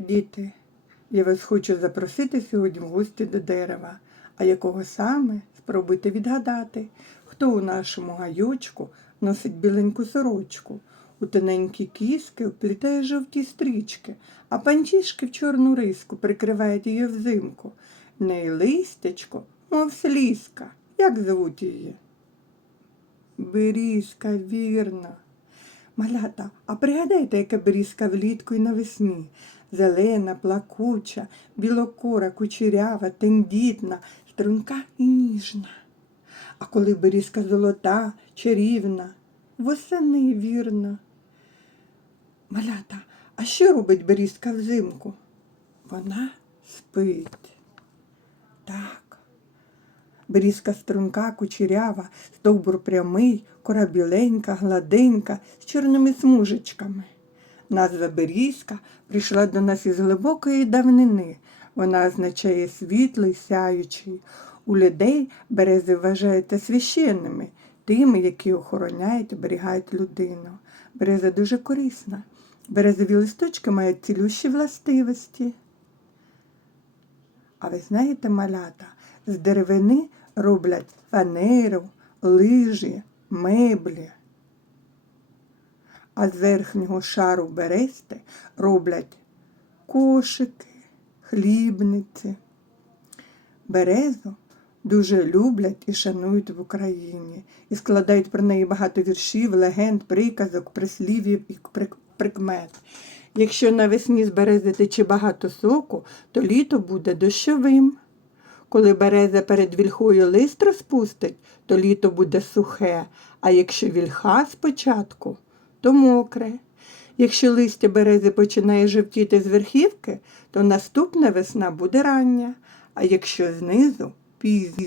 Діти, я вас хочу запросити сьогодні в гості до дерева. А якого саме спробуйте відгадати, хто у нашому гайочку носить біленьку сорочку, у тоненькі кіски вплітає жовті стрічки, а панчішки в чорну риску прикривають її взимку. В неї листячко, мов слізка. Як звуть її? Берізка, вірно. Малята, а пригадайте, яка берізка влітку і навесні. Зелена, плакуча, білокора, кучерява, тендітна, струнка і ніжна. А коли берізка золота, чарівна, восени вірно. Малята, а що робить берізка взимку? Вона спить. Так. Берізка струнка, кучерява, стовбур прямий, кора біленька, гладенька, з чорними смужечками. Назва берізка прийшла до нас із глибокої давнини. Вона означає світлий, сяючий. У людей берези вважаються священними, тими, які охороняють, оберігають людину. Береза дуже корисна. Березові листочки мають цілющі властивості. А ви знаєте, малята, з деревини роблять фанеру, лижі, меблі. А з верхнього шару берести роблять кошики, хлібниці. Березу дуже люблять і шанують в Україні і складають про неї багато віршів, легенд, приказок, прислів'їв і прикмет. Якщо навесні з берези тече багато соку, то літо буде дощовим. Коли береза перед вільхою лист розпустить, то літо буде сухе, а якщо вільха спочатку, то мокре. Якщо листя берези починає жовтіти з верхівки, то наступна весна буде рання, а якщо знизу пізня.